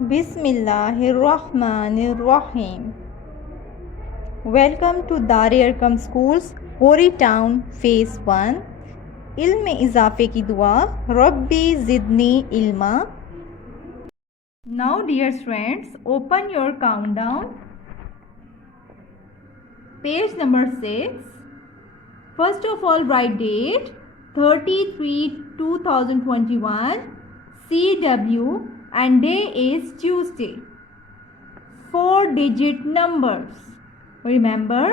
Bismillahirrahmanirrahim. Welcome to Dar-e Arkam Schools, Hori Town, Phase 1. इल्म में इजाफे की दुआ, रब्बी ज़िदनी इल्मा. Now dear students, open your countdown. Page number 6. First of all, write date 33/2021, CW, and day is Tuesday. 4-digit numbers. Remember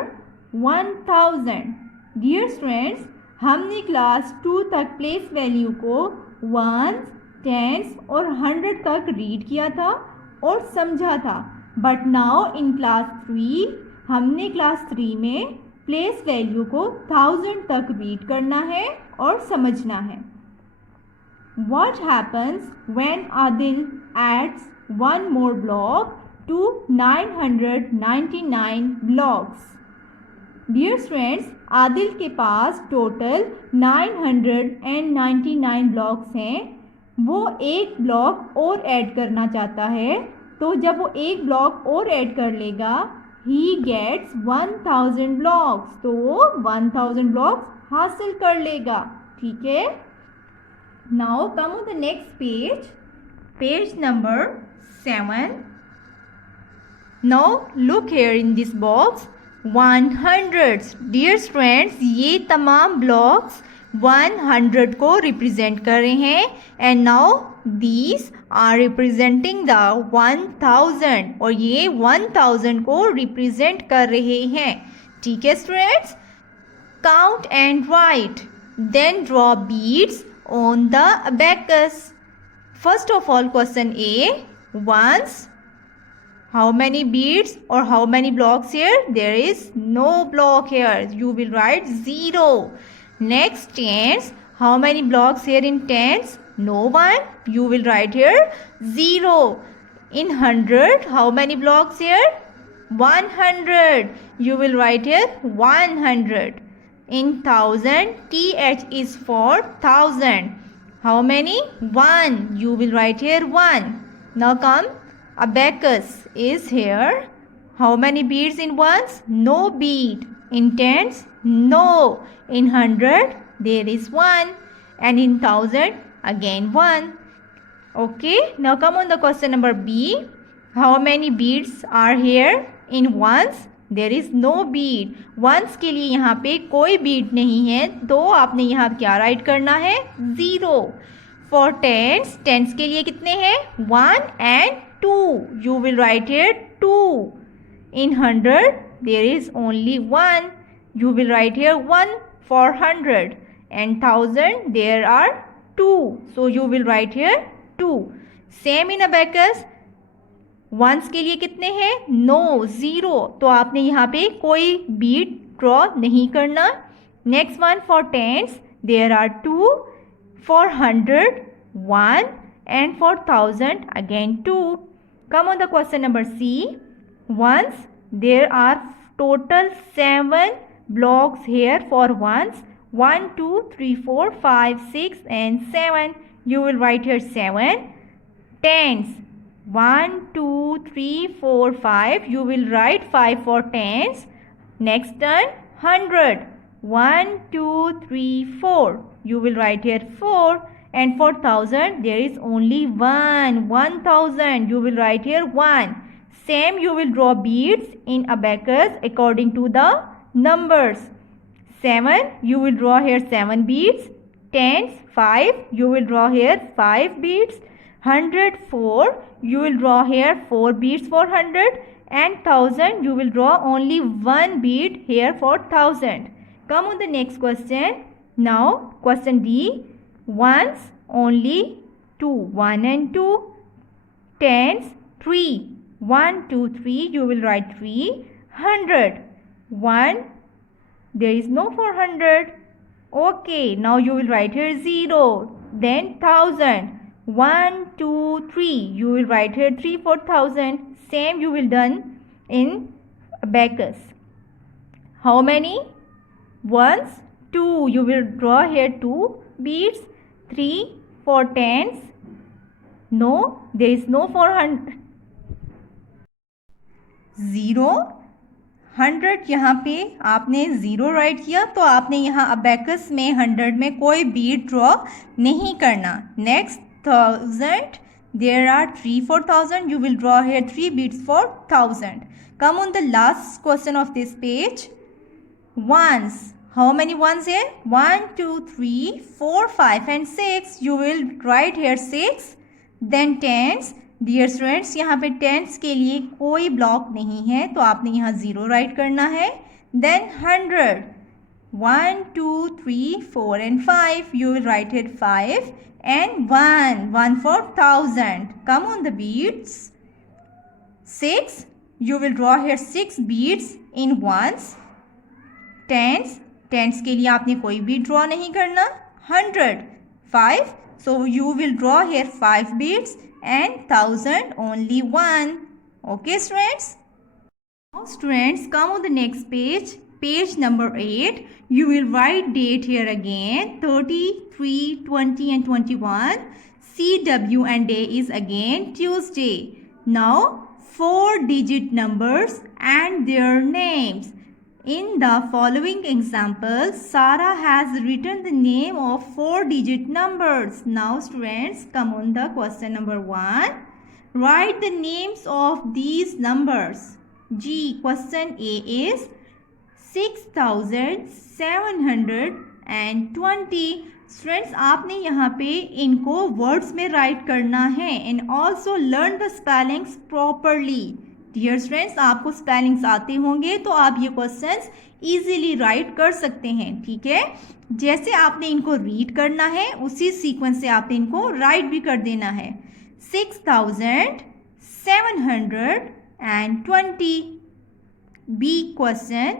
1000. Dear students, हमने class 2 तक place value को 1s, 10s और 100 तक रीड किया था और समझा था. बट नाउ इन क्लास 3 हमने क्लास 3 में प्लेस वैल्यू को 1000 तक रीड करना है और समझना है. What happens when Adil adds one more block to 999 blocks? Dear students, Adil के पास टोटल 999 ब्लॉक्स हैं. वो एक ब्लॉक और ऐड करना चाहता है, तो जब वो एक ब्लॉक और ऐड कर लेगा he gets 1000 ब्लॉक्स, तो वो 1000 ब्लॉक्स हासिल कर लेगा. ठीक है. Now come on the next page, page number 7. Now look here in this box, 100. Dear students, ये तमाम ब्लॉक्स 100 को रिप्रेजेंट कर रहे हैं. And now these are representing the 1000 और ये 1000 को रिप्रेजेंट कर रहे हैं. ठीक है students. Count and write, then draw beads on the abacus. First of all, question A, ones. How many beads or how many blocks here? There is no block here. You will write 0. Next, tens. How many blocks here in tens? No one. You will write here 0. In 100, how many blocks here? 100. You will write here 100. In 1000, TH is for 1000. How many? 1. You will write here 1. Now come, abacus is here. How many beads in ones? No bead. In tens? No. In 100, there is 1. And in 1000, again 1. Okay. Now come on the question number B. How many beads are here in ones? There is no bead. Ones के लिए यहाँ पे कोई बीड नहीं है, तो आपने यहाँ क्या राइट करना है? 0. फॉर टेंस, टेंस के लिए कितने हैं? 1 and 2. You will write here 2. In 100 there is only 1. You will write here 1 for 100. And 1000 there are 2. So you will write here 2. Same in abacus, ones के लिए कितने हैं? नो, 0. तो आपने यहाँ पे कोई बीट ड्रॉ नहीं करना. Next one, for tens there are 2. For 100 1 and for 1000 again 2. Come on the question number C. Ones, there are total 7 blocks here for ones. 1 2 3 4 5 6 and 7. You will write here 7. Tens, 1 2 3 4 5. You will write 5 for tens. Next turn, 100. 1 2 3 4. You will write here 4. And for 1000 there is only 1. 1000. You will write here 1. Same, you will draw beads in abacus according to the numbers. 7. You will draw here 7 beads. Tens, 5. You will draw here 5 beads. 100, 4. You will draw here 4 beads for 100. And 1000, you will draw only 1 bead here for 1000. Come on the next question. Now question D. Ones only 2. 1 and 2. Tens 3. 1 2 3. You will write 3. 100. 1. There is no for 100. Okay. Now you will write here 0. Then 1000. 1 2 3. You will write here 3 for 1000. Same you will done in abacus. How many? Ones, 2. You will draw here 2 beads. 3 for tens. No, there is no 400. 0 100 यहाँ पे आपने 0 right किया, तो आपने यहाँ abacus में 100 में कोई बीट ड्रॉ नहीं करना. Next 1000, there are 3 for 1000. You will draw here 3 beats for 1000. Come on the last question of this page. Ones. How many ones here? 1, 2, 3, 4, 5 and 6. You will write here 6. Then tens. Dear students, यहाँ पे tense के लिए कोई block नहीं है, तो आपने यहाँ 0 राइट करना है. Then 100. 1, 2, 3, 4 and 5. You will write here 5 and 1 for 1000. Come on the beats. 6. You will draw here 6 beats in ones. Tense के लिए आपने कोई भी ड्रॉ नहीं करना. 100 5. So you will draw here 5 beats and 1000 only 1. Okay students. Now students, come on the next page. Page number 8. You will write date here again. 30, 3, 20 and 21. CW and day is again Tuesday. Now 4-digit numbers and their names. In the following example, Sarah has written the name of 4-digit numbers. Now students, come on the question number 1. Write the names of these numbers. G. Question A is 6720. Students, आपने यहाँ पे इनको words में write करना है and also learn the spellings properly. Dear students, आपको spellings आते होंगे तो आप ये क्वेश्चंस इजीली राइट कर सकते हैं. ठीक है, जैसे आपने इनको रीड करना है उसी सीक्वेंस से आपने इनको राइट भी कर देना है. 6720. B question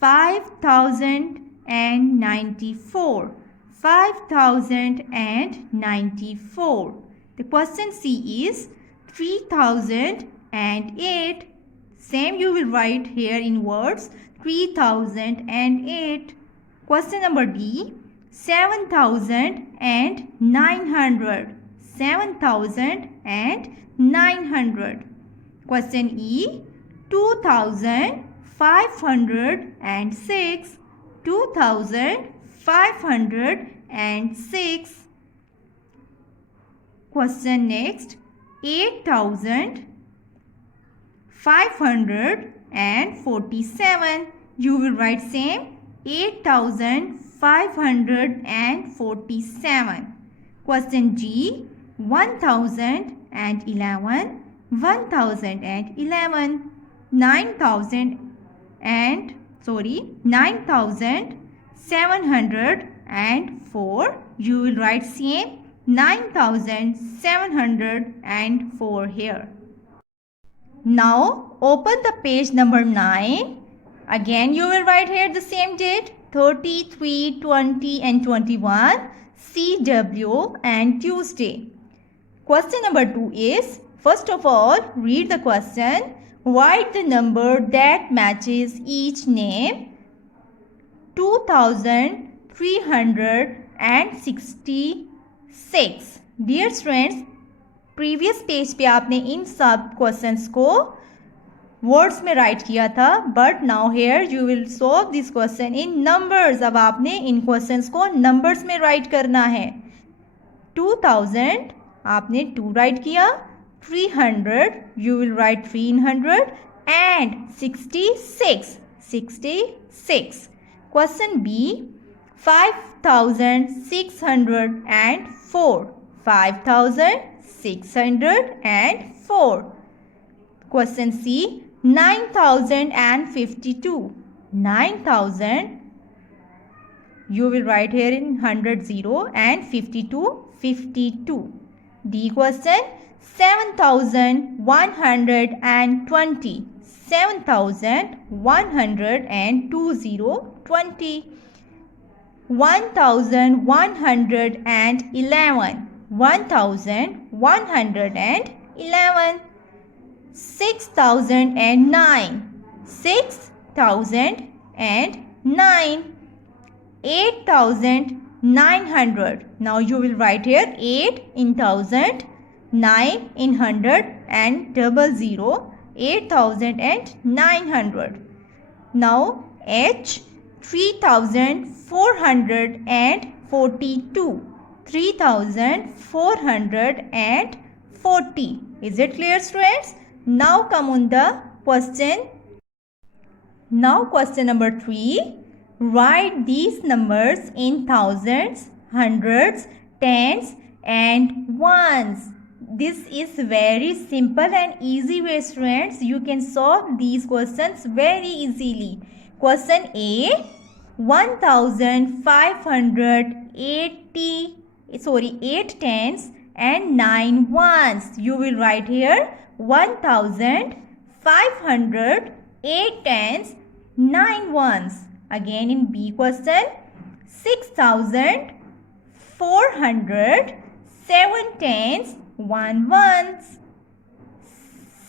5094. 5094. The question C is 3008. Same you will write here in words 3008. Question number D 7900. 7900. Question E 2506. 2506. Question next 8547. You will write same 8547. Question G 1011. 900704. You will write same 9704 here. Now open the page number 9. Again you will write here the same date 30, 3, 20 and 21. CW and Tuesday. Question number 2 is, first of all read the question. Write the number that matches each name. 2366. Dear students, previous page पे आपने इन सब questions को words में write किया था, but now here you will solve this question in numbers. अब आपने इन क्वेश्चंस को नंबर्स में राइट करना है. 2000 आपने 2 राइट किया. 300 you will write 300 and 66. Question B 5604. 5604. Question C 9052. 9000 you will write here in 100 0 and 52. D question 7120. 7120. 1111. 1111. 6009. 6009. 8900. Now you will write here 8 in 1000. 9 in 100 and 00, 8,900. Now H 3,442. 3,440. Is it clear, students? Now come on the question. Now question number 3. Write these numbers in thousands, hundreds, tens and ones. This is very simple and easy way, students. You can solve these questions very easily. Question A. 8 tens and 9 ones. You will write here 1,508 tens, 9 ones. Again in B question, 6,400, 7 tens, 1 ones.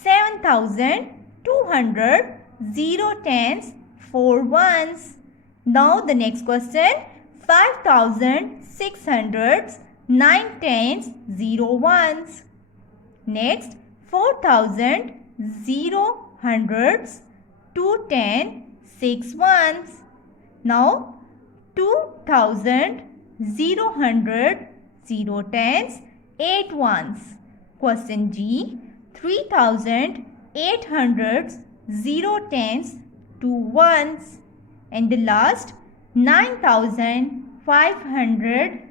7,200, 0 tens, 4 ones. Now the next question, 5,600, 9 tens, 0 ones. Next, 4,000, 0 hundreds, 2 tens, 6 ones. Now 2,000, 0 hundred, 0 tens, 8 ones. Question G. 3,800, 0 tens, 2 ones. And the last 9,500,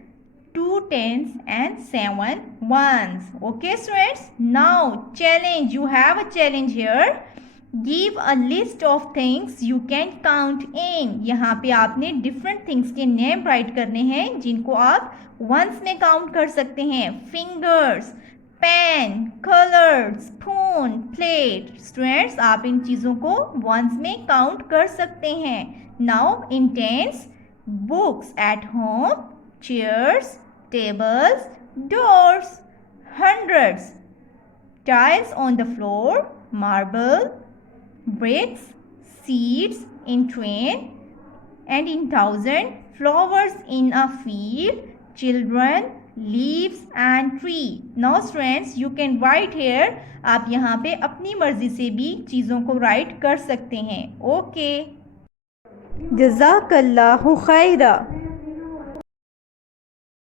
2 tens and 7 ones. Okay, students. Now challenge. You have a challenge here. Give a list of things you can count in. यहाँ पे आपने different things के name write करने हैं जिनको आप ones में count कर सकते हैं. Fingers, pen, colors, spoon, plate. Students, आप इन चीज़ों को ones में count कर सकते हैं. Now in tens, books at home, chairs, tables, doors. Hundreds, tiles on the floor, marble, bricks, seeds in train, and in thousand, flowers in a field, children, leaves and tree. Now students, you can write here. आप यहाँ पे अपनी मर्जी से भी चीज़ों को write कर सकते हैं. Okay. जज़ाकल्लाहु खैरा.